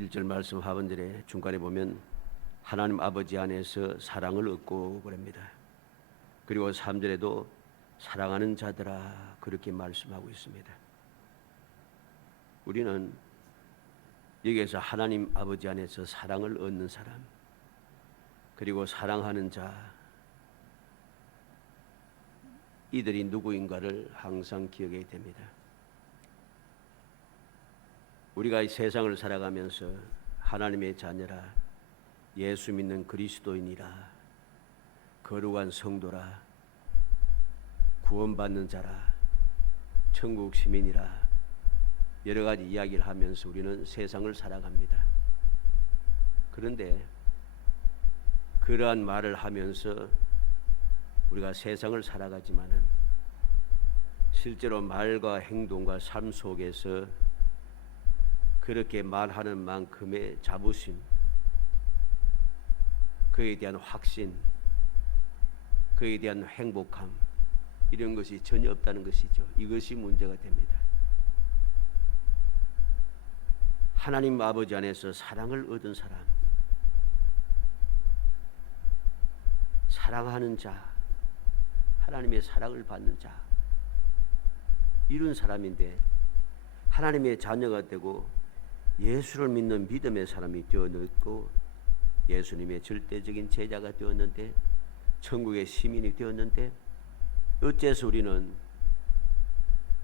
1절 말씀 하반절에 중간에 보면 하나님 아버지 안에서 사랑을 얻고 그럽니다. 그리고 3절에도 사랑하는 자들아 그렇게 말씀하고 있습니다. 우리는 여기에서 하나님 아버지 안에서 사랑을 얻는 사람, 그리고 사랑하는 자, 이들이 누구인가를 항상 기억해야 됩니다. 우리가 이 세상을 살아가면서 하나님의 자녀라, 예수 믿는 그리스도인이라, 거룩한 성도라, 구원받는 자라, 천국 시민이라 여러 가지 이야기를 하면서 우리는 세상을 살아갑니다. 그런데 그러한 말을 하면서 우리가 세상을 살아가지만은 실제로 말과 행동과 삶 속에서 그렇게 말하는 만큼의 자부심, 그에 대한 확신, 그에 대한 행복함, 이런 것이 전혀 없다는 것이죠. 이것이 문제가 됩니다. 하나님 아버지 안에서 사랑을 얻은 사람, 사랑하는 자, 하나님의 사랑을 받는 자, 이런 사람인데 하나님의 자녀가 되고 예수를 믿는 믿음의 사람이 되어졌고 예수님의 절대적인 제자가 되었는데 천국의 시민이 되었는데 어째서 우리는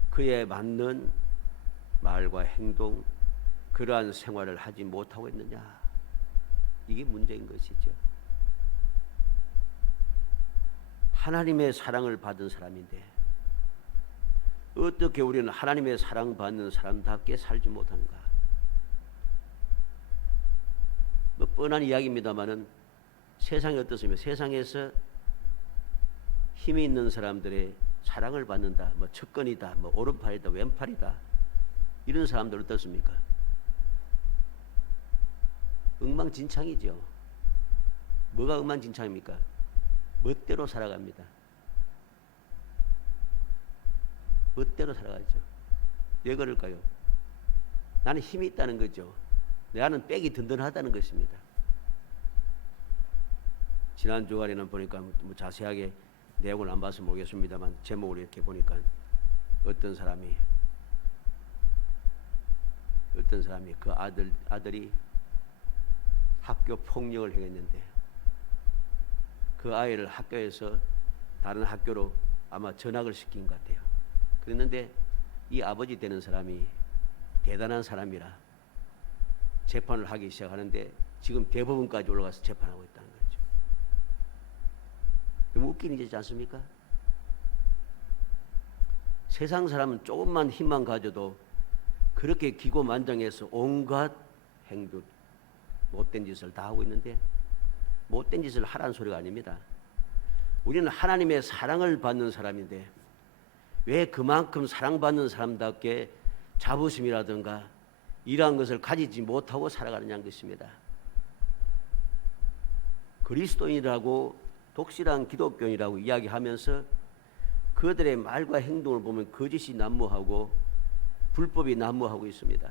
그에 맞는 말과 행동, 그러한 생활을 하지 못하고 있느냐? 이게 문제인 것이죠. 하나님의 사랑을 받은 사람인데 어떻게 우리는 하나님의 사랑받는 사람답게 살지 못하는가? 뭐 뻔한 이야기입니다마는 세상이 어떻습니까? 세상에서 힘이 있는 사람들의 사랑을 받는다, 뭐 측근이다, 뭐 오른팔이다, 왼팔이다, 이런 사람들 어떻습니까? 엉망진창이죠. 뭐가 엉망진창입니까? 멋대로 살아갑니다. 멋대로 살아가죠. 왜 그럴까요? 나는 힘이 있다는 거죠. 나는 백이 든든하다는 것입니다. 지난 주간에는 보니까 뭐 자세하게 내용을 안 봐서 모르겠습니다만 제목을 이렇게 보니까 어떤 사람이 그 아들이 학교 폭력을 행했는데 그 아이를 학교에서 다른 학교로 아마 전학을 시킨 것 같아요. 그랬는데 이 아버지 되는 사람이 대단한 사람이라 재판을 하기 시작하는데 지금 대법원까지 올라가서 재판하고 있다는 거죠. 너무 웃긴 일이지 않습니까? 세상 사람은 조금만 힘만 가져도 그렇게 기고만장해서 온갖 행동, 못된 짓을 다 하고 있는데 못된 짓을 하라는 소리가 아닙니다. 우리는 하나님의 사랑을 받는 사람인데 왜 그만큼 사랑받는 사람답게 자부심이라든가 이러한 것을 가지지 못하고 살아가느냐는 것입니다. 그리스도인이라고 독실한 기독교인이라고 이야기하면서 그들의 말과 행동을 보면 거짓이 난무하고 불법이 난무하고 있습니다.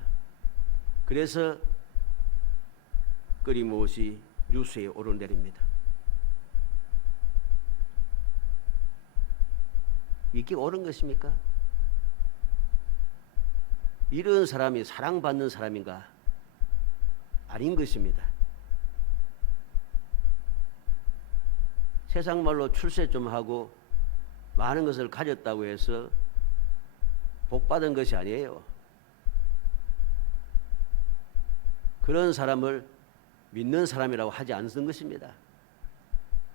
그래서 끊임없이 뉴스에 오르내립니다. 이게 옳은 것입니까? 이런 사람이 사랑받는 사람인가? 아닌 것입니다. 세상 말로 출세 좀 하고 많은 것을 가졌다고 해서 복받은 것이 아니에요. 그런 사람을 믿는 사람이라고 하지 않는 것입니다.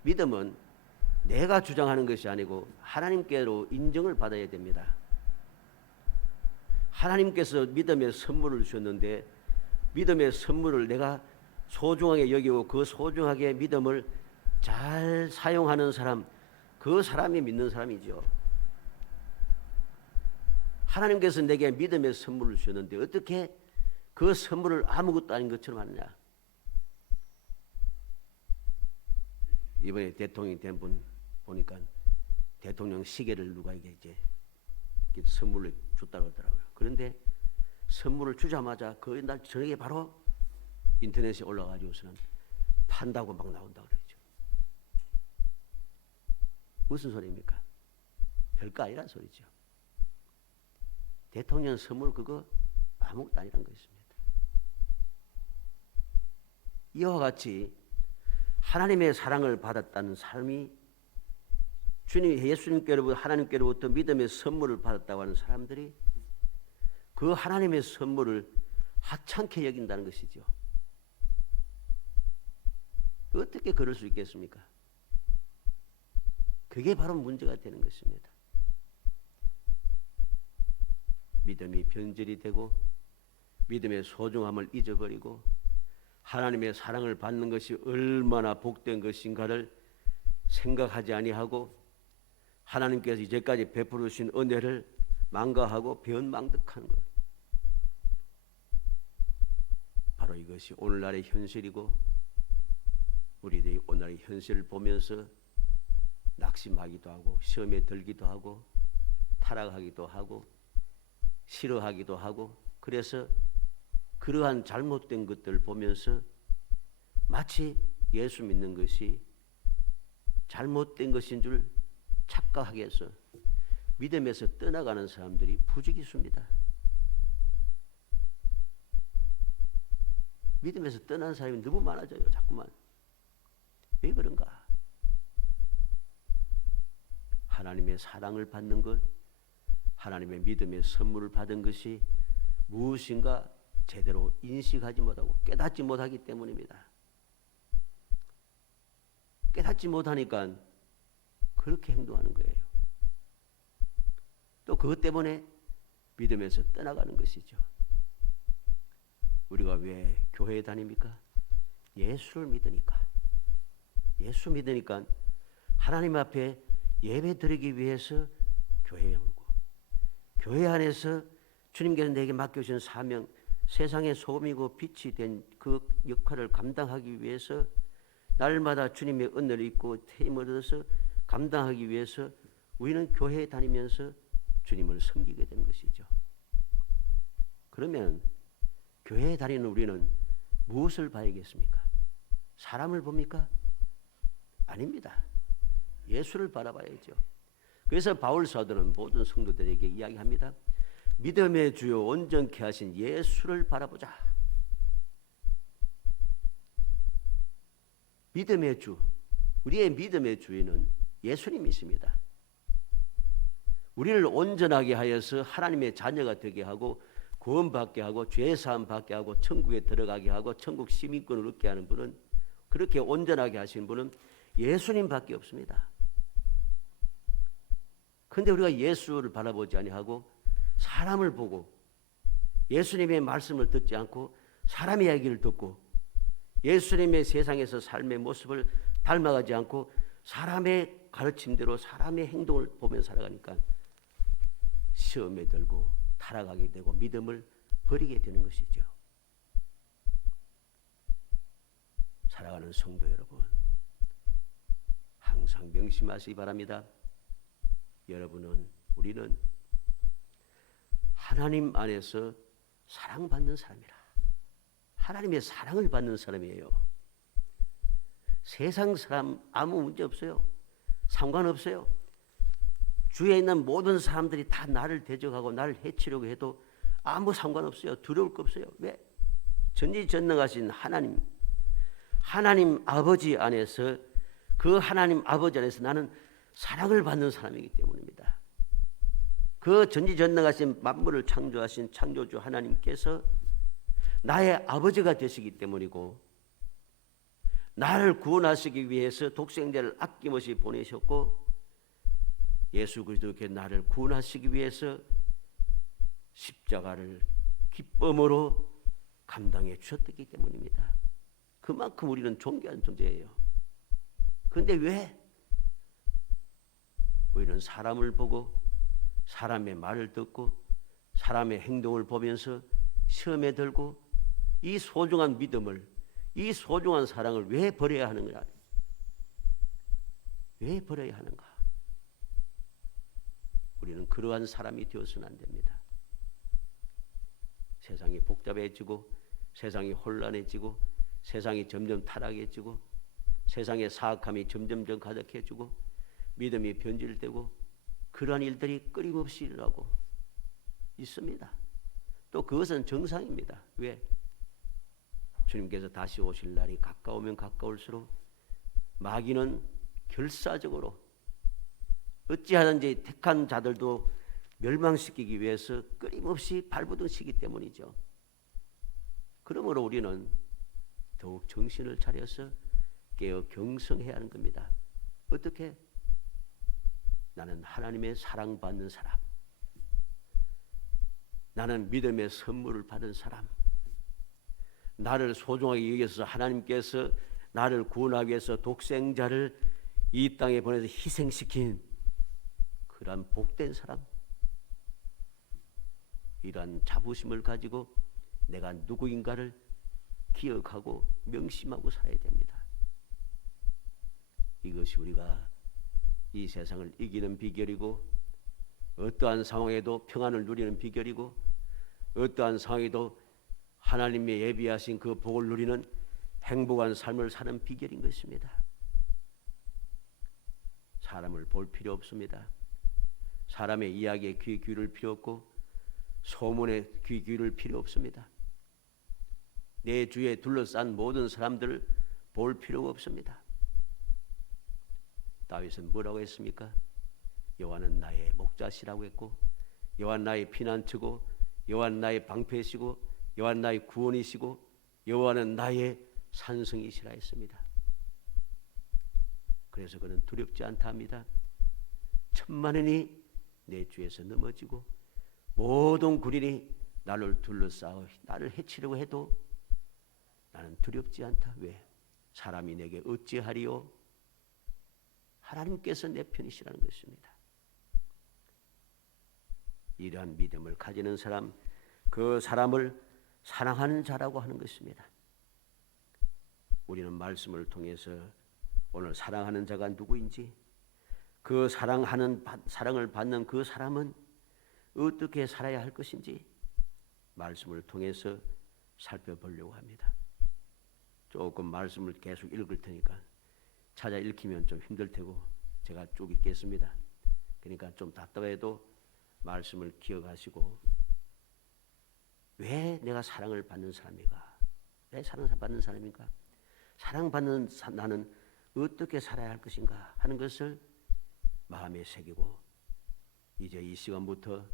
믿음은 내가 주장하는 것이 아니고 하나님께로 인정을 받아야 됩니다. 하나님께서 믿음의 선물을 주셨는데 믿음의 선물을 내가 소중하게 여기고 그 소중하게 믿음을 잘 사용하는 사람, 그 사람이 믿는 사람이죠. 하나님께서 내게 믿음의 선물을 주셨는데 어떻게 그 선물을 아무것도 아닌 것처럼 하느냐? 이번에 대통령이 된 분 보니까 대통령 시계를 누가 이제 선물을 줬다고 하더라고요. 그런데 선물을 주자마자 그 날 저녁에 바로 인터넷에 올라가지고서는 판다고 막 나온다 그러죠. 무슨 소리입니까? 별거 아니란 소리죠. 대통령 선물 그거 아무것도 아니란 것입니다. 이와 같이 하나님의 사랑을 받았다는 삶이 예수님께로부터 하나님께로부터 믿음의 선물을 받았다고 하는 사람들이 그 하나님의 선물을 하찮게 여긴다는 것이죠. 어떻게 그럴 수 있겠습니까? 그게 바로 문제가 되는 것입니다. 믿음이 변질이 되고 믿음의 소중함을 잊어버리고 하나님의 사랑을 받는 것이 얼마나 복된 것인가를 생각하지 아니하고 하나님께서 이제까지 베풀어 주신 은혜를 망가하고 변망덕하는 것. 바로 이것이 오늘날의 현실이고 우리들이 오늘의 현실을 보면서 낙심하기도 하고 시험에 들기도 하고 타락하기도 하고 싫어하기도 하고 그래서 그러한 잘못된 것들을 보면서 마치 예수 믿는 것이 잘못된 것인 줄 착각하게 해서 믿음에서 떠나가는 사람들이 부지기수입니다. 믿음에서 떠난 사람이 너무 많아져요. 자꾸만. 왜 그런가? 하나님의 사랑을 받는 것, 하나님의 믿음의 선물을 받은 것이 무엇인가 제대로 인식하지 못하고 깨닫지 못하기 때문입니다. 깨닫지 못하니까 그렇게 행동하는 거예요. 또 그것 때문에 믿음에서 떠나가는 것이죠. 우리가 왜 교회에 다닙니까? 예수를 믿으니까. 예수 믿으니까 하나님 앞에 예배 드리기 위해서 교회에 오고 교회 안에서 주님께서 내게 맡겨주신 사명, 세상의 소금이고 빛이 된 그 역할을 감당하기 위해서 날마다 주님의 은혜를 입고 힘을 얻어서 감당하기 위해서 우리는 교회에 다니면서 주님을 섬기게 되는 것이죠. 그러면 교회에 다니는 우리는 무엇을 봐야겠습니까? 사람을 봅니까? 아닙니다. 예수를 바라봐야죠. 그래서 바울 사도는 모든 성도들에게 이야기합니다. 믿음의 주요 온전케 하신 예수를 바라보자. 믿음의 주, 우리의 믿음의 주인은 예수님이십니다. 우리를 온전하게 하여서 하나님의 자녀가 되게 하고 구원받게 하고 죄사함 받게 하고 천국에 들어가게 하고 천국 시민권을 얻게 하는 분은, 그렇게 온전하게 하신 분은 예수님밖에 없습니다. 그런데 우리가 예수를 바라보지 아니하고 사람을 보고 예수님의 말씀을 듣지 않고 사람의 이야기를 듣고 예수님의 세상에서 삶의 모습을 닮아가지 않고 사람의 가르침대로 사람의 행동을 보며 살아가니까 시험에 들고 타락하게 되고 믿음을 버리게 되는 것이죠. 살아가는 성도 여러분, 항상 명심하시기 바랍니다. 우리는 하나님 안에서 사랑받는 사람이라. 하나님의 사랑을 받는 사람이에요. 세상 사람 아무 문제 없어요. 상관없어요. 주위에 있는 모든 사람들이 다 나를 대적하고 나를 해치려고 해도 아무 상관없어요. 두려울 거 없어요. 왜? 전지전능하신 하나님 아버지 안에서, 그 하나님 아버지 안에서 나는 사랑을 받는 사람이기 때문입니다. 그 전지전능하신 만물을 창조하신 창조주 하나님께서 나의 아버지가 되시기 때문이고, 나를 구원하시기 위해서 독생자를 아낌없이 보내셨고, 예수 그리스도께 나를 구원하시기 위해서 십자가를 기쁨으로 감당해 주셨기 때문입니다. 그만큼 우리는 존귀한 존재예요. 그런데 왜 우리는 사람을 보고 사람의 말을 듣고 사람의 행동을 보면서 시험에 들고 이 소중한 믿음을, 이 소중한 사랑을 왜 버려야 하는가? 왜 버려야 하는가? 우리는 그러한 사람이 되어서는 안 됩니다. 세상이 복잡해지고 세상이 혼란해지고 세상이 점점 타락해지고 세상의 사악함이 점점점 가득해지고 믿음이 변질되고 그러한 일들이 끊임없이 일어나고 있습니다. 또 그것은 정상입니다. 왜? 주님께서 다시 오실 날이 가까우면 가까울수록 마귀는 결사적으로 어찌하든지 택한 자들도 멸망시키기 위해서 끊임없이 발버둥치기 때문이죠. 그러므로 우리는 더욱 정신을 차려서 깨어 경성해야 하는 겁니다. 어떻게? 나는 하나님의 사랑받는 사람, 나는 믿음의 선물을 받은 사람, 나를 소중하게 여겨서 하나님께서 나를 구원하기 위해서 독생자를 이 땅에 보내서 희생시킨 그러한 복된 사람, 이러한 자부심을 가지고 내가 누구인가를 기억하고 명심하고 살아야 됩니다. 이것이 우리가 이 세상을 이기는 비결이고 어떠한 상황에도 평안을 누리는 비결이고 어떠한 상황에도 하나님의 예비하신 그 복을 누리는 행복한 삶을 사는 비결인 것입니다. 사람을 볼 필요 없습니다. 사람의 이야기에 귀 기울일 필요 없고 소문에 귀 기울일 필요 없습니다. 내 주위에 둘러싼 모든 사람들을 볼 필요가 없습니다. 다윗은 뭐라고 했습니까? 여호와는 나의 목자시라고 했고 여호와는 나의 피난처고 여호와는 나의 방패시고 여호와는 나의 구원이시고 여호와는 나의 산성이시라 했습니다. 그래서 그는 두렵지 않다 합니다. 천만인이 내 주에서 넘어지고 모든 군인이 나를 둘러싸고 나를 해치려고 해도 나는 두렵지 않다. 왜? 사람이 내게 어찌하리요? 하나님께서 내 편이시라는 것입니다. 이러한 믿음을 가지는 사람, 그 사람을 사랑하는 자라고 하는 것입니다. 우리는 말씀을 통해서 오늘 사랑하는 자가 누구인지, 그 사랑을 받는 그 사람은 어떻게 살아야 할 것인지 말씀을 통해서 살펴보려고 합니다. 조금 말씀을 계속 읽을 테니까 찾아 읽히면 좀 힘들 테고 제가 쭉 읽겠습니다. 그러니까 좀 답답해도 말씀을 기억하시고, 왜 내가 사랑을 받는 사람인가? 왜 사랑받는 사람인가? 사랑받는 나는 어떻게 살아야 할 것인가 하는 것을 마음에 새기고 이제 이 시간부터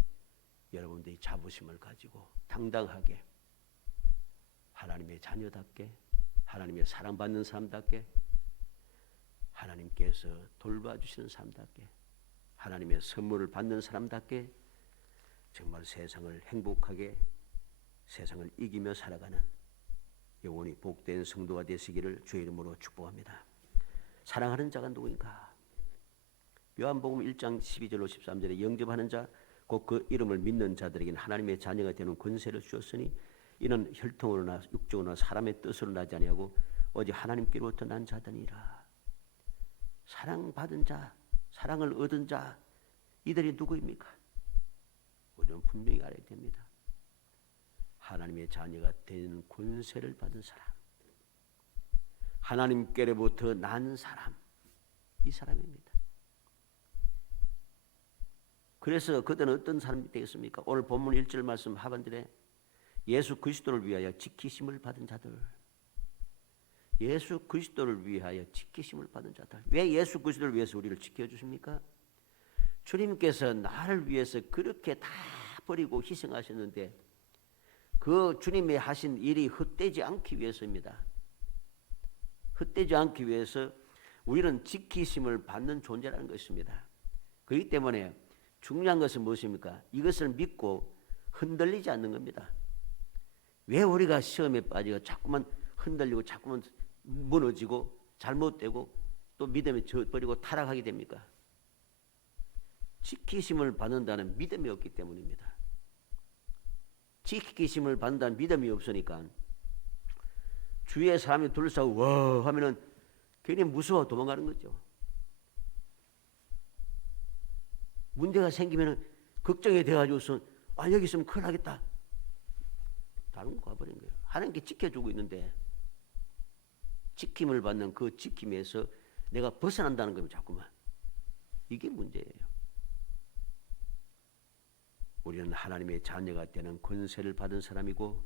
여러분들이 자부심을 가지고 당당하게 하나님의 자녀답게 하나님의 사랑받는 사람답게 하나님께서 돌봐주시는 사람답게 하나님의 선물을 받는 사람답게 정말 세상을 행복하게 세상을 이기며 살아가는 영원히 복된 성도가 되시기를 주의 이름으로 축복합니다. 사랑하는 자가 누구인가? 요한복음 1장 12절로 13절에 영접하는 자 곧 그 이름을 믿는 자들에게는 하나님의 자녀가 되는 권세를 주었으니 이는 혈통으로나 육적으로나 사람의 뜻으로 나지 아니하고 오직 하나님께로부터 난 자들이라. 사랑받은 자, 사랑을 얻은 자, 이들이 누구입니까? 우리는 분명히 알아야 됩니다. 하나님의 자녀가 되는 권세를 받은 사람, 하나님께로부터 난 사람, 이 사람입니다. 그래서 그들은 어떤 사람이 되겠습니까? 오늘 본문 1절 말씀 하반절에 예수 그리스도를 위하여 지키심을 받은 자들, 예수 그리스도를 위하여 지키심을 받은 자들. 왜 예수 그리스도를 위해서 우리를 지켜주십니까? 주님께서 나를 위해서 그렇게 다 버리고 희생하셨는데 그 주님이 하신 일이 헛되지 않기 위해서입니다. 헛되지 않기 위해서 우리는 지키심을 받는 존재라는 것입니다. 그렇기 때문에 중요한 것은 무엇입니까? 이것을 믿고 흔들리지 않는 겁니다. 왜 우리가 시험에 빠지고 자꾸만 흔들리고 자꾸만 무너지고 잘못되고 또 믿음에 져버리고 타락하게 됩니까? 지키심을 받는다는 믿음이 없기 때문입니다. 지키심을 받는다는 믿음이 없으니까 주위에 사람이 둘러싸고 와 하면은 괜히 무서워 도망가는 거죠. 문제가 생기면은 걱정이 돼가지고서 여기 있으면 큰일 나겠다. 다른 거 가버린 거예요. 하나님께 지켜주고 있는데 지킴을 받는 그 지킴에서 내가 벗어난다는 겁니다. 자꾸만. 이게 문제예요. 우리는 하나님의 자녀가 되는 권세를 받은 사람이고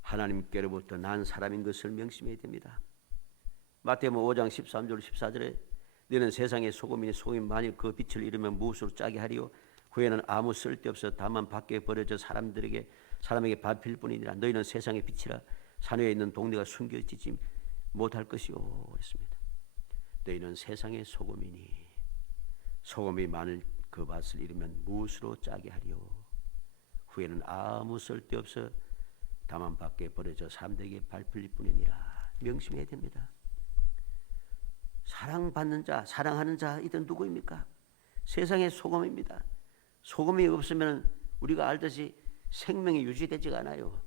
하나님께로부터 난 사람인 것을 명심해야 됩니다. 마태복음 5장 13절 14절에 너는 세상의 소금이니 소금이 만일 그 빛을 잃으면 무엇으로 짜게 하리요 후에는 아무 쓸데없어 다만 밖에 버려져 사람에게 밟힐 뿐이니라. 너희는 세상의 빛이라 산위에 있는 동네가 숨겨지지 못할 것이요 그랬습니다. 너희는 세상의 소금이니 소금이 만일 그 맛을 잃으면 무엇으로 짜게 하리요 후에는 아무 쓸데없어 다만 밖에 버려져 사람들에게 밟힐 뿐이니라. 명심해야 됩니다. 사랑받는 자, 사랑하는 자 이든 누구입니까? 세상의 소금입니다. 소금이 없으면 우리가 알듯이 생명이 유지되지가 않아요.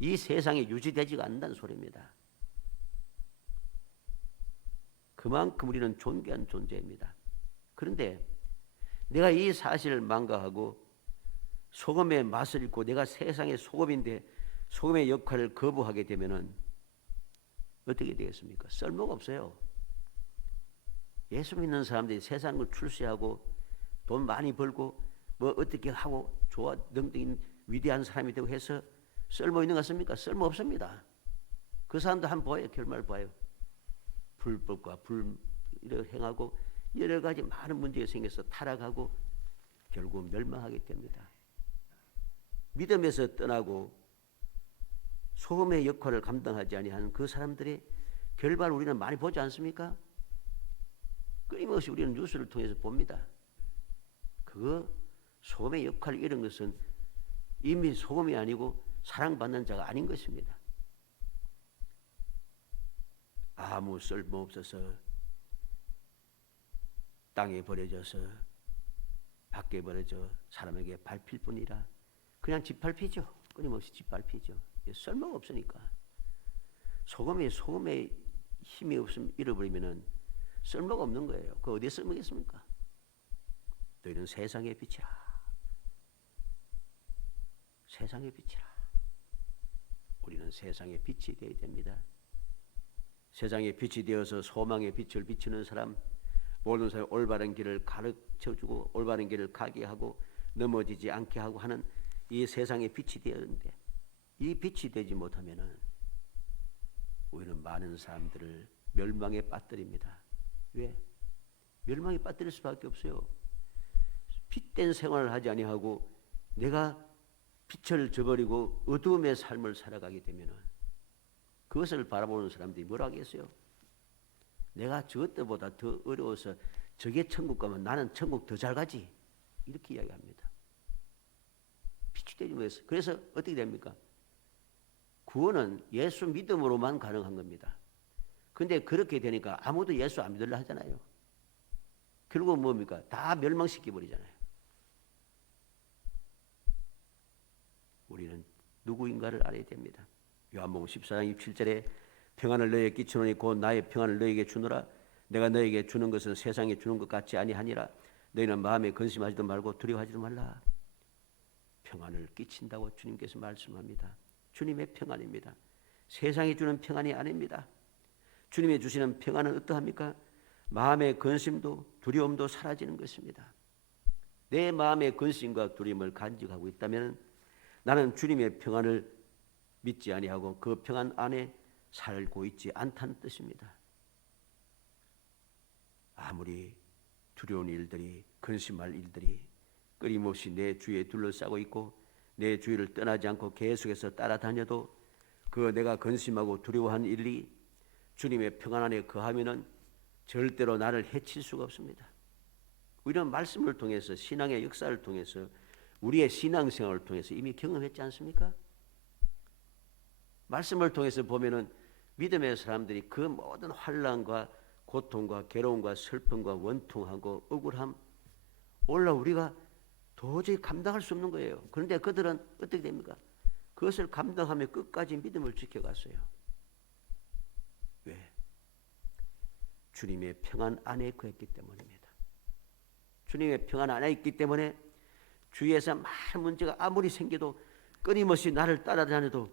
이 세상에 유지되지가 않는다는 소리입니다. 그만큼 우리는 존귀한 존재입니다. 그런데 내가 이 사실을 망각하고 소금의 맛을 잃고 내가 세상의 소금인데 소금의 역할을 거부하게 되면은 어떻게 되겠습니까? 쓸모가 없어요. 예수 믿는 사람들이 세상을 출세하고 돈 많이 벌고 뭐 어떻게 하고 좋아 등등 위대한 사람이 되고 해서 쓸모 있는 것 같습니까? 쓸모 없습니다. 그 사람도 한번 봐요. 결말 봐요. 불법과 불의를 행하고 여러 가지 많은 문제가 생겨서 타락하고 결국 멸망하게 됩니다. 믿음에서 떠나고 소금의 역할을 감당하지 아니하는 그 사람들의 결과를 우리는 많이 보지 않습니까? 끊임없이 우리는 뉴스를 통해서 봅니다. 그거 소금의 역할을 잃은 것은 이미 소금이 아니고 사랑받는 자가 아닌 것입니다. 아무 쓸모없어서 땅에 버려져서 밖에 버려져 사람에게 밟힐 뿐이라 그냥 짓밟히죠. 끊임없이 짓밟히죠. 쓸모가 없으니까. 소금의 힘이 없으면 잃어버리면은 쓸모가 없는 거예요. 그 어디에 쓸모겠습니까? 너희는 세상의 빛이라. 세상의 빛이라. 우리는 세상의 빛이 되어야 됩니다. 세상의 빛이 되어서 소망의 빛을 비추는 사람, 모든 사람이 올바른 길을 가르쳐주고 올바른 길을 가게 하고 넘어지지 않게 하고 하는 이 세상의 빛이 되었는데 이 빛이 되지 못하면은 우리는 많은 사람들을 멸망에 빠뜨립니다. 왜? 멸망에 빠뜨릴 수밖에 없어요. 빛된 생활을 하지 아니하고 내가 빛을 저버리고 어두움의 삶을 살아가게 되면은 그것을 바라보는 사람들이 뭐라 하겠어요? 내가 저 때보다 더 어려워서 저게 천국 가면 나는 천국 더 잘 가지. 이렇게 이야기합니다. 빛이 되지 못해서. 그래서 어떻게 됩니까? 구원은 예수 믿음으로만 가능한 겁니다. 근데 그렇게 되니까 아무도 예수 안 믿으려 하잖아요. 결국은 뭡니까? 다 멸망시켜버리잖아요. 우리는 누구인가를 알아야 됩니다. 요한복음 14장 27절에 평안을 너희에게 끼치노니 곧 나의 평안을 너희에게 주노라. 내가 너희에게 주는 것은 세상에 주는 것 같지 아니하니라. 너희는 마음에 근심하지도 말고 두려워하지도 말라. 평안을 끼친다고 주님께서 말씀합니다. 주님의 평안입니다. 세상이 주는 평안이 아닙니다. 주님이 주시는 평안은 어떠합니까? 마음의 근심도 두려움도 사라지는 것입니다. 내 마음의 근심과 두려움을 간직하고 있다면 나는 주님의 평안을 믿지 아니하고 그 평안 안에 살고 있지 않다는 뜻입니다. 아무리 두려운 일들이 근심할 일들이 끊임없이 내 주위에 둘러싸고 있고 내 주위를 떠나지 않고 계속해서 따라다녀도 그 내가 근심하고 두려워한 일이 주님의 평안 안에 거하면은 절대로 나를 해칠 수가 없습니다. 우리는 말씀을 통해서 신앙의 역사를 통해서 우리의 신앙생활을 통해서 이미 경험했지 않습니까? 말씀을 통해서 보면은 믿음의 사람들이 그 모든 환난과 고통과 괴로움과 슬픔과 원통하고 억울함 올라 우리가 도저히 감당할 수 없는 거예요. 그런데 그들은 어떻게 됩니까? 그것을 감당하며 끝까지 믿음을 지켜갔어요. 왜? 주님의 평안 안에 거했기 때문입니다. 주님의 평안 안에 있기 때문에 주위에서 많은 문제가 아무리 생겨도 끊임없이 나를 따라다녀도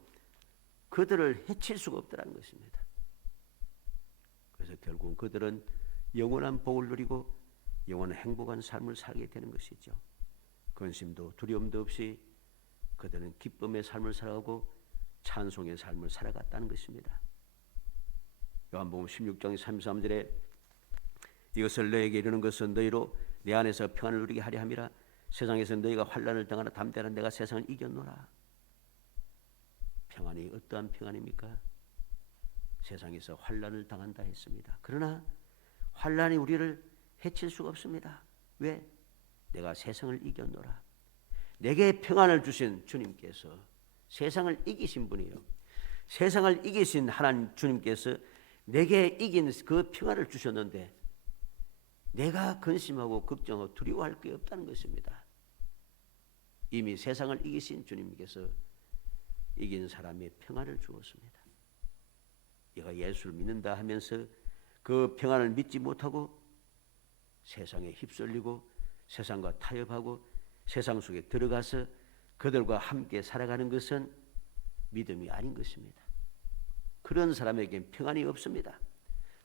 그들을 해칠 수가 없다는 것입니다. 그래서 결국은 그들은 영원한 복을 누리고 영원한 행복한 삶을 살게 되는 것이죠. 근심도 두려움도 없이 그들은 기쁨의 삶을 살아가고 찬송의 삶을 살아갔다는 것입니다. 요한복음 16장 33절에 이것을 너에게 이르는 것은 너희로 내 안에서 평안을 누리게 하려 함이라. 세상에서 너희가 환난을 당하나 담대하라. 내가 세상을 이겼노라. 평안이 어떠한 평안입니까? 세상에서 환난을 당한다 했습니다. 그러나 환난이 우리를 해칠 수가 없습니다. 왜? 내가 세상을 이겼노라. 내게 평안을 주신 주님께서 세상을 이기신 분이에요. 세상을 이기신 하나님 주님께서 내게 이긴 그 평안을 주셨는데 내가 근심하고 걱정하고 두려워할 게 없다는 것입니다. 이미 세상을 이기신 주님께서 이긴 사람의 평안을 주었습니다. 얘가 예수를 믿는다 하면서 그 평안을 믿지 못하고 세상에 휩쓸리고 세상과 타협하고 세상 속에 들어가서 그들과 함께 살아가는 것은 믿음이 아닌 것입니다. 그런 사람에겐 평안이 없습니다.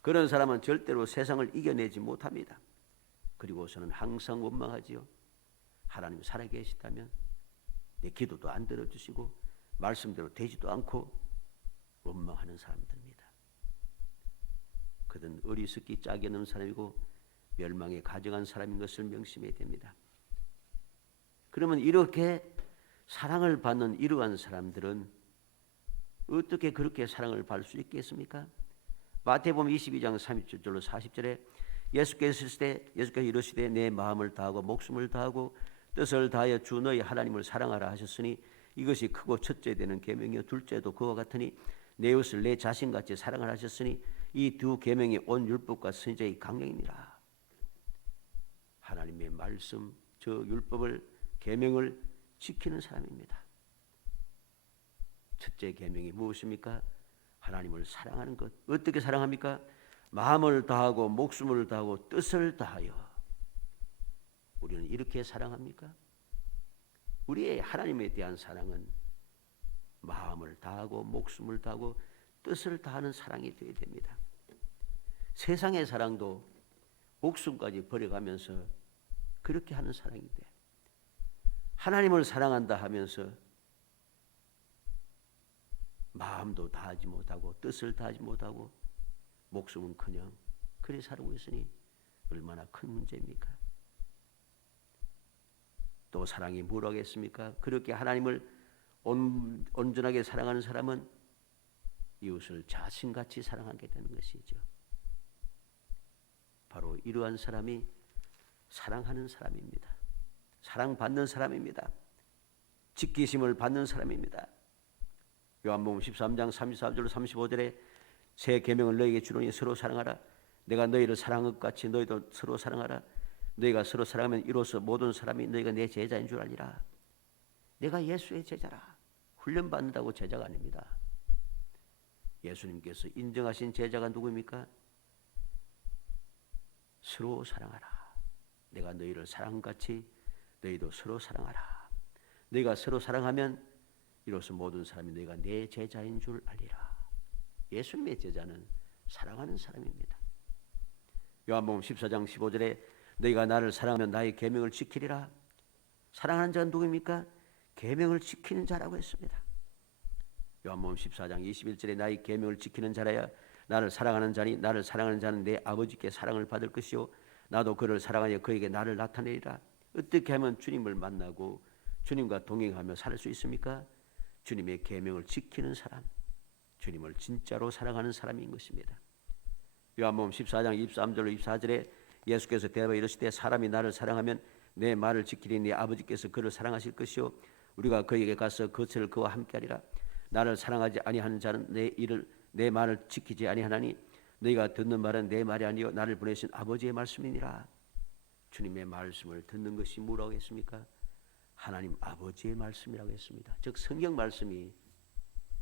그런 사람은 절대로 세상을 이겨내지 못합니다. 그리고서는 항상 원망하지요. 하나님 살아계시다면 내 기도도 안 들어주시고 말씀대로 되지도 않고 원망하는 사람들입니다. 그들은 어리석기 짝이 없는 사람이고 멸망에 가정한 사람인 것을 명심해야 됩니다. 그러면 이렇게 사랑을 받는 이러한 사람들은 어떻게 그렇게 사랑을 받을 수 있겠습니까? 마태복음 22장 37절로 40절에 예수께서 이르시되 내 마음을 다하고 목숨을 다하고 뜻을 다하여 주 너희 하나님을 사랑하라 하셨으니 이것이 크고 첫째 되는 계명이요 둘째도 그와 같으니 내 이웃을 내 자신같이 사랑하라 하셨으니 이 두 계명이 온 율법과 선지자의 강령이니라. 하나님의 말씀, 저 율법을 계명을 지키는 사람입니다. 첫째 계명이 무엇입니까? 하나님을 사랑하는 것. 어떻게 사랑합니까? 마음을 다하고 목숨을 다하고 뜻을 다하여. 우리는 이렇게 사랑합니까? 우리의 하나님에 대한 사랑은 마음을 다하고 목숨을 다하고 뜻을 다하는 사랑이 되어야 됩니다. 세상의 사랑도 목숨까지 버려가면서 그렇게 하는 사랑인데 하나님을 사랑한다 하면서 마음도 다하지 못하고 뜻을 다하지 못하고 목숨은커녕 그리 살고 있으니 얼마나 큰 문제입니까? 또 사랑이 뭘 하겠습니까? 그렇게 하나님을 온전하게 사랑하는 사람은 이웃을 자신같이 사랑하게 되는 것이죠. 바로 이러한 사람이 사랑하는 사람입니다. 사랑받는 사람입니다. 지키심을 받는 사람입니다. 요한복음 13장 34절 35절에 새 계명을 너희에게 주노니 서로 사랑하라. 내가 너희를 사랑한 것 같이 너희도 서로 사랑하라. 너희가 서로 사랑하면 이로써 모든 사람이 너희가 내 제자인 줄 알리라. 내가 예수의 제자라. 훈련받는다고 제자가 아닙니다. 예수님께서 인정하신 제자가 누구입니까? 서로 사랑하라. 내가 너희를 사랑한 것 같이 너희도 서로 사랑하라. 너희가 서로 사랑하면 이로써 모든 사람이 너희가 내 제자인 줄 알리라. 예수님의 제자는 사랑하는 사람입니다. 요한복음 14장 15절에 너희가 나를 사랑하면 나의 계명을 지키리라. 사랑하는 자는 누구입니까? 계명을 지키는 자라고 했습니다. 요한복음 14장 21절에 나의 계명을 지키는 자라야 나를 사랑하는 자니 나를 사랑하는 자는 내 아버지께 사랑을 받을 것이요 나도 그를 사랑하여 그에게 나를 나타내리라. 어떻게 하면 주님을 만나고 주님과 동행하며 살 수 있습니까? 주님의 계명을 지키는 사람, 주님을 진짜로 사랑하는 사람인 것입니다. 요한복음 14장 23절로 24절에 예수께서 대답하여 이르시되 사람이 나를 사랑하면 내 말을 지키리니 내 아버지께서 그를 사랑하실 것이요 우리가 그에게 가서 그것을 그와 함께하리라. 나를 사랑하지 아니하는 자는 내 말을 지키지 아니하나니 너희가 듣는 말은 내 말이 아니요 나를 보내신 아버지의 말씀이니라. 주님의 말씀을 듣는 것이 뭐라고 했습니까? 하나님 아버지의 말씀이라고 했습니다. 즉 성경 말씀이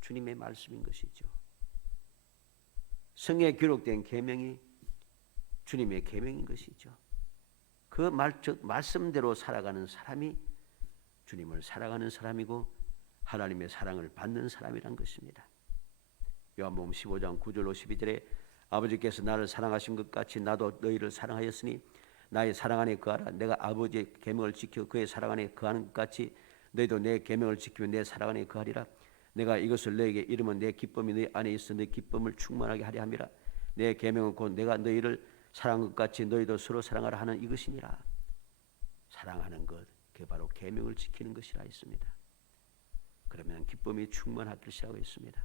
주님의 말씀인 것이죠. 성경에 기록된 계명이 주님의 계명인 것이죠. 그 말씀대로 살아가는 사람이 주님을 사랑하는 사람이고 하나님의 사랑을 받는 사람이란 것입니다. 요한복음 15장 9절로 12절에 아버지께서 나를 사랑하신 것 같이 나도 너희를 사랑하였으니 나의 사랑 안에 거하라. 내가 아버지의 계명을 지켜 그의 사랑 안에 거하는 것 같이 너희도 내 계명을 지키면 내 사랑 안에 거하리라. 내가 이것을 너에게 이르면 내 기쁨이 너희 안에 있어 내 기쁨을 충만하게 하려 함이라. 내 계명은 곧 내가 너희를 사랑한 것 같이 너희도 서로 사랑하라 하는 이것이니라. 사랑하는 것, 그게 바로 계명을 지키는 것이라 했습니다. 그러면 기쁨이 충만할 것이라고 했습니다.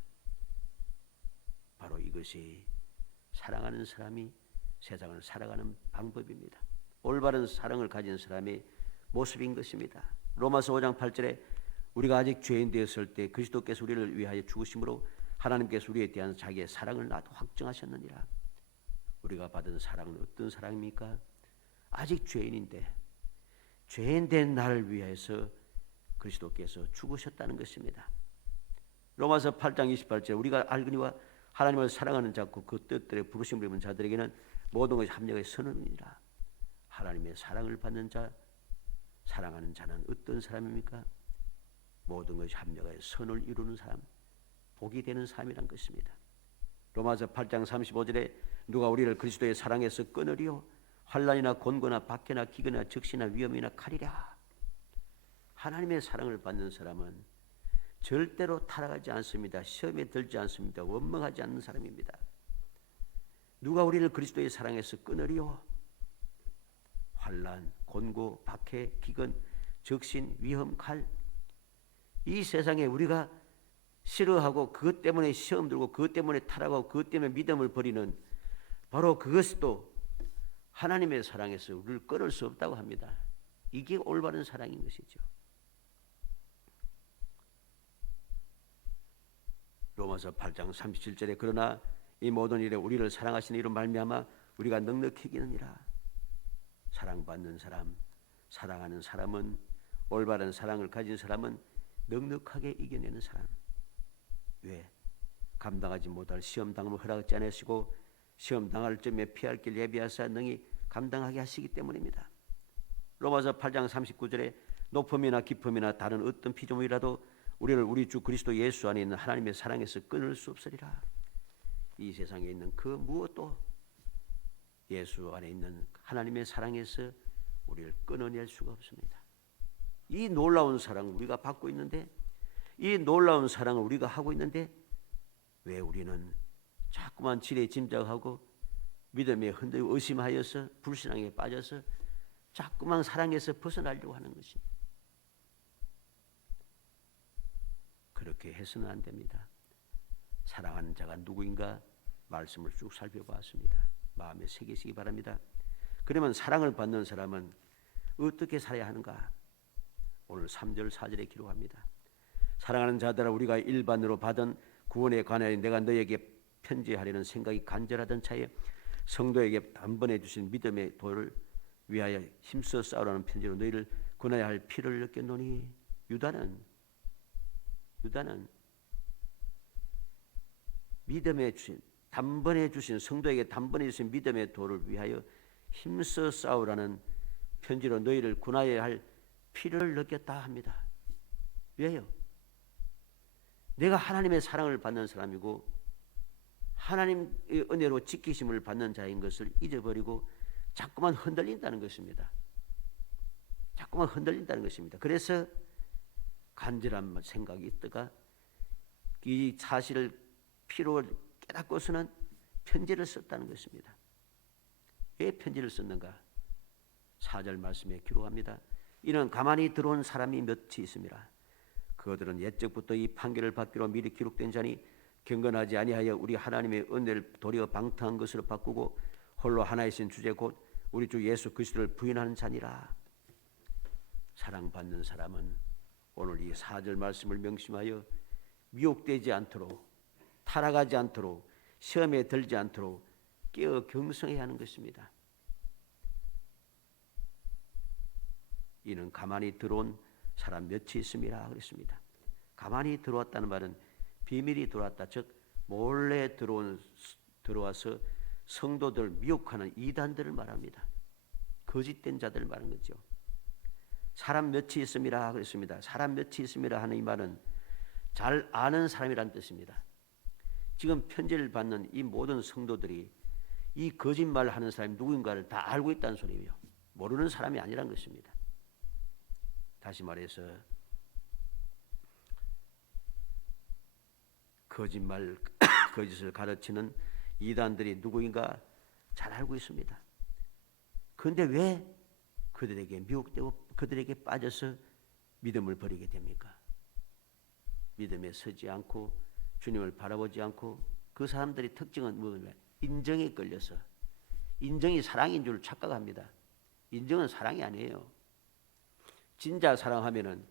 바로 이것이 사랑하는 사람이 세상을 살아가는 방법입니다. 올바른 사랑을 가진 사람의 모습인 것입니다. 로마서 5장 8절에 우리가 아직 죄인 되었을 때 그리스도께서 우리를 위하여 죽으심으로 하나님께서 우리에 대한 자기의 사랑을 확증하셨느니라. 우리가 받은 사랑은 어떤 사랑입니까? 아직 죄인인데 죄인 된 나를 위해서 그리스도께서 죽으셨다는 것입니다. 로마서 8장 28절 우리가 알거니와 하나님을 사랑하는 자고 그 뜻들에 부르심을 입은 자들에게는 모든 것이 합력의 선언이니라. 하나님의 사랑을 받는 자, 사랑하는 자는 어떤 사람입니까? 모든 것이 합력의 선을 이루는 사람, 복이 되는 사람이란 것입니다. 로마서 8장 35절에 누가 우리를 그리스도의 사랑에서 끊으리요? 환난이나 곤고나 박해나 기근이나 적시나 위험이나 칼이랴. 하나님의 사랑을 받는 사람은 절대로 타락하지 않습니다. 시험에 들지 않습니다. 원망하지 않는 사람입니다. 누가 우리를 그리스도의 사랑에서 끊으리요? 환난, 곤고, 박해, 기근, 적신, 위험, 칼. 이 세상에 우리가 싫어하고 그것 때문에 시험 들고 그것 때문에 타락하고 그것 때문에 믿음을 버리는 바로 그것도 하나님의 사랑에서 우리를 끊을 수 없다고 합니다. 이게 올바른 사랑인 것이죠. 로마서 8장 37절에 그러나 이 모든 일에 우리를 사랑하시는 이로 말미암아 우리가 넉넉히 이기느니라. 사랑받는 사람, 사랑하는 사람은 올바른 사랑을 가진 사람은 넉넉하게 이겨내는 사람. 왜? 감당하지 못할 시험 당함을 허락하지 않으시고 시험 당할 점에 피할 길 예비하사 능히 감당하게 하시기 때문입니다. 로마서 8장 39절에 높음이나 깊음이나 다른 어떤 피조물이라도 우리를 우리 주 그리스도 예수 안에 있는 하나님의 사랑에서 끊을 수 없으리라. 이 세상에 있는 그 무엇도 예수 안에 있는 하나님의 사랑에서 우리를 끊어낼 수가 없습니다. 이 놀라운 사랑을 우리가 받고 있는데, 이 놀라운 사랑을 우리가 하고 있는데 왜 우리는 자꾸만 지레 짐작하고 믿음에 흔들리고 의심하여서 불신앙에 빠져서 자꾸만 사랑에서 벗어나려고 하는 것입니다. 그렇게 해서는 안 됩니다. 사랑하는 자가 누구인가 말씀을 쭉 살펴봤습니다. 마음에 새기시기 바랍니다. 그러면 사랑을 받는 사람은 어떻게 살아야 하는가? 오늘 3절 4절에 기록합니다. 사랑하는 자들아 우리가 일반으로 받은 구원에 관하여 내가 너에게 편지하려는 생각이 간절하던 차에 성도에게 단번에 주신 믿음의 도를 위하여 힘써 싸우라는 편지로 너희를 권하여 할 필요를 느꼈노니. 유다는 믿음에 주신 단번에 주신 성도에게 단번에 주신 믿음의 도를 위하여 힘써 싸우라는 편지로 너희를 권하여야 할 필요를 느꼈다 합니다. 왜요? 내가 하나님의 사랑을 받는 사람이고 하나님의 은혜로 지키심을 받는 자인 것을 잊어버리고 자꾸만 흔들린다는 것입니다. 자꾸만 흔들린다는 것입니다. 그래서 간절한 생각이 있다가 이 사실을 필요를 깨닫고서는 편지를 썼다는 것입니다. 왜 편지를 썼는가? 4절 말씀에 기록합니다. 이는 가만히 들어온 사람이 몇이 있습니다. 그들은 옛적부터 이 판결을 받기로 미리 기록된 자니 경건하지 아니하여 우리 하나님의 은혜를 도리어 방탕한 것으로 바꾸고 홀로 하나이신 주제 곧 우리 주 예수 그리스도를 부인하는 자니라. 사랑받는 사람은 오늘 이 4절 말씀을 명심하여 미혹되지 않도록 타락하지 않도록 시험에 들지 않도록 깨어 경성해야 하는 것입니다. 이는 가만히 들어온 사람 몇이 있음이라 그랬습니다. 가만히 들어왔다는 말은 비밀이 들어왔다, 즉 몰래 들어와서 성도들 미혹하는 이단들을 말합니다. 거짓된 자들을 말하는 거죠. 사람 몇이 있음이라 그랬습니다. 사람 몇이 있음이라 하는 이 말은 잘 아는 사람이란 뜻입니다. 지금 편지를 받는 이 모든 성도들이 이 거짓말을 하는 사람이 누구인가를 다 알고 있다는 소리예요. 모르는 사람이 아니란 것입니다. 다시 말해서 거짓을 가르치는 이단들이 누구인가 잘 알고 있습니다. 그런데 왜 그들에게 미혹되고 그들에게 빠져서 믿음을 버리게 됩니까? 믿음에 서지 않고 주님을 바라보지 않고 그 사람들의 특징은 뭐냐? 인정에 끌려서 인정이 사랑인 줄 착각합니다. 인정은 사랑이 아니에요. 진짜 사랑하면은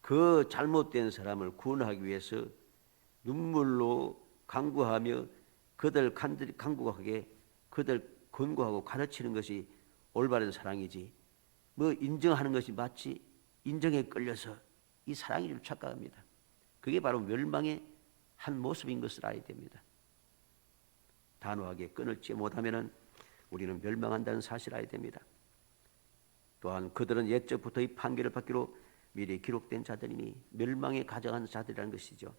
그 잘못된 사람을 구원하기 위해서 눈물로 간구하며 그들 간구하게 그들 권고하고 가르치는 것이 올바른 사랑이지. 뭐 인정하는 것이 마치 인정에 끌려서 이 사랑인 줄 착각합니다. 그게 바로 멸망의 한 모습인 것을 알아야 됩니다. 단호하게 끊을지 못하면은 우리는 멸망한다는 사실을 알아야 됩니다. 또한 그들은 옛적부터 이 판결을 받기로 미리 기록된 자들이니 멸망에 가져간 자들이라는 것이죠.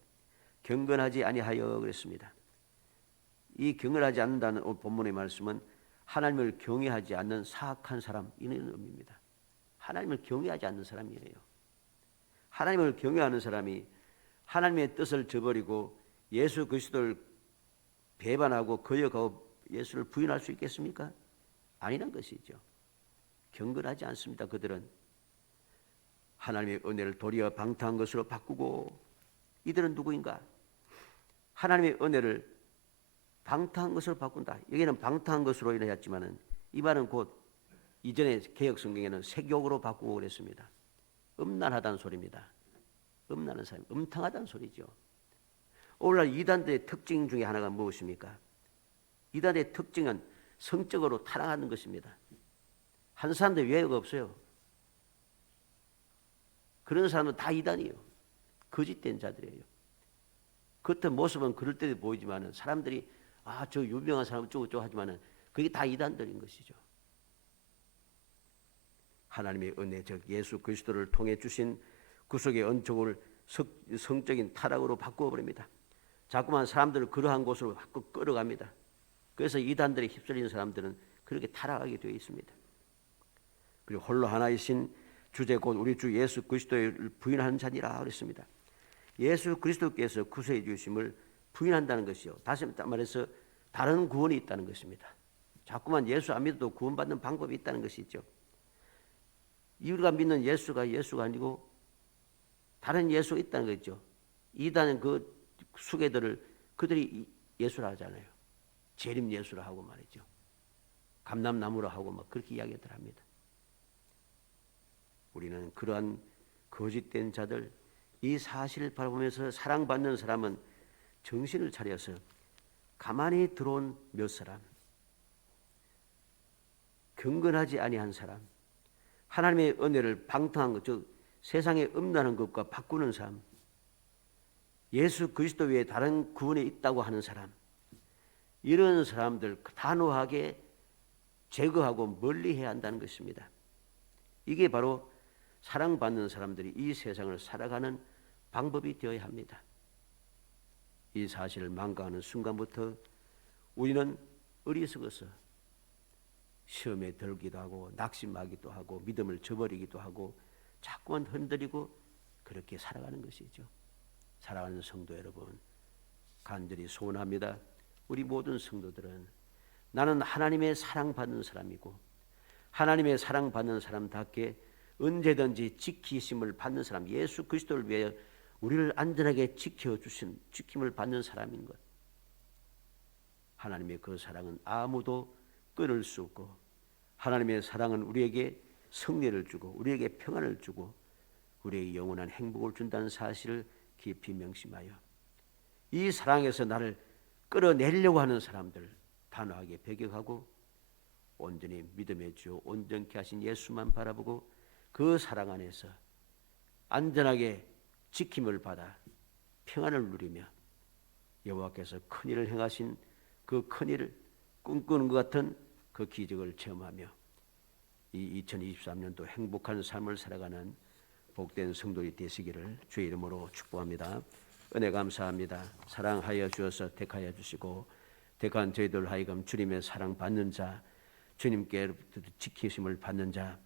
경건하지 아니하여 그랬습니다. 이 경건하지 않는다는 본문의 말씀은 하나님을 경외하지 않는 사악한 사람 이런 의미입니다. 하나님을 경외하지 않는 사람이에요. 하나님을 경외하는 사람이 하나님의 뜻을 저버리고 예수 그리스도를 배반하고 거역하고 예수를 부인할 수 있겠습니까? 아니란 것이죠. 경건하지 않습니다. 그들은 하나님의 은혜를 도리어 방탕한 것으로 바꾸고 이들은 누구인가? 하나님의 은혜를 방탕한 것으로 바꾼다. 여기는 방탕한 것으로 인하였지만은 이 말은 곧 이전에 개역 성경에는 세욕으로 바꾸고 그랬습니다. 음란하다는 소리입니다. 음란한 사람, 음탕하다는 소리죠. 오늘날 이단들의 특징 중에 하나가 무엇입니까? 이단의 특징은 성적으로 타락하는 것입니다. 한 사람도 예외가 없어요. 그런 사람은 다 이단이에요. 거짓된 자들이에요. 겉은 모습은 그럴 때 보이지만은 사람들이 저 유명한 사람 어쩌고저쩌고 하지만은 그게 다 이단들인 것이죠. 하나님의 은혜, 즉 예수 그리스도를 통해 주신 구속의 은총을 성적인 타락으로 바꾸어 버립니다. 자꾸만 사람들을 그러한 곳으로 끌어갑니다. 그래서 이단들에 휩쓸리는 사람들은 그렇게 타락하게 되어 있습니다. 그리고 홀로 하나이신 주제 곧 우리 주 예수 그리스도를 부인하는 자니라 그랬습니다. 예수 그리스도께서 구속해 주심을 부인한다는 것이요. 다시 말해서 다른 구원이 있다는 것입니다. 자꾸만 예수 안 믿어도 구원받는 방법이 있다는 것이죠. 우리가 믿는 예수가 아니고 다른 예수가 있다는 거죠. 이단은 그 수괴들을 그들이 예수라 하잖아요. 재림 예수라 하고 말이죠. 감람나무라 하고 막 그렇게 이야기들 합니다. 우리는 그러한 거짓된 자들, 이 사실을 바라보면서 사랑받는 사람은 정신을 차려서 가만히 들어온 몇 사람, 경건하지 아니한 사람, 하나님의 은혜를 방탕한 것, 즉 세상에 음란한 것과 바꾸는 사람, 예수 그리스도 외에 다른 구원이 있다고 하는 사람, 이런 사람들 단호하게 제거하고 멀리해야 한다는 것입니다. 이게 바로 사랑받는 사람들이 이 세상을 살아가는 방법이 되어야 합니다. 이 사실을 망각하는 순간부터 우리는 어리석어서 시험에 들기도 하고 낙심하기도 하고 믿음을 저버리기도 하고 자꾸만 흔들리고 그렇게 살아가는 것이죠. 사랑하는 성도 여러분, 간절히 소원합니다. 우리 모든 성도들은 나는 하나님의 사랑받는 사람이고 하나님의 사랑받는 사람답게 언제든지 지키심을 받는 사람, 예수 그리스도를 위하여 우리를 안전하게 지켜주신 지킴을 받는 사람인 것. 하나님의 그 사랑은 아무도 끊을 수 없고 하나님의 사랑은 우리에게 승리를 주고 우리에게 평안을 주고 우리에게 영원한 행복을 준다는 사실을 깊이 명심하여 이 사랑에서 나를 끌어내려고 하는 사람들 단호하게 배격하고 온전히 믿음의 주 온전케 하신 예수만 바라보고 그 사랑 안에서 안전하게 지킴을 받아 평안을 누리며 여호와께서 큰일을 행하신 그 큰일을 꿈꾸는 것 같은 그 기적을 체험하며 이 2023년도 행복한 삶을 살아가는 복된 성도들이 되시기를 주의 이름으로 축복합니다. 은혜 감사합니다. 사랑하여 주어서 택하여 주시고 택한 저희들 하여금 주님의 사랑 받는 자, 주님께 지키심을 받는 자,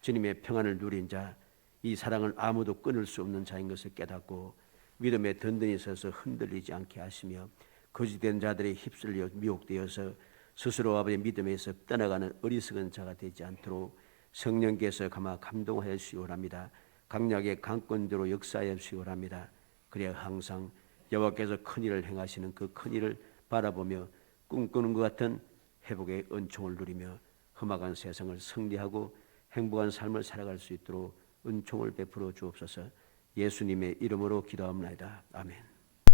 주님의 평안을 누린 자, 이 사랑을 아무도 끊을 수 없는 자인 것을 깨닫고 믿음에 든든히 서서 흔들리지 않게 하시며 거짓된 자들의 휩쓸려 미혹되어서 스스로 아버지의 믿음에서 떠나가는 어리석은 자가 되지 않도록 성령께서 가마 감동하여 주시오랍니다. 강약의 강권대로 역사하여 주시오랍니다. 그래야 항상 여호와께서 큰 일을 행하시는 그 큰 일을 바라보며 꿈꾸는 것 같은 회복의 은총을 누리며 험악한 세상을 승리하고 행복한 삶을 살아갈 수 있도록 은총을 베풀어 주옵소서. 예수님의 이름으로 기도합니다. 아멘.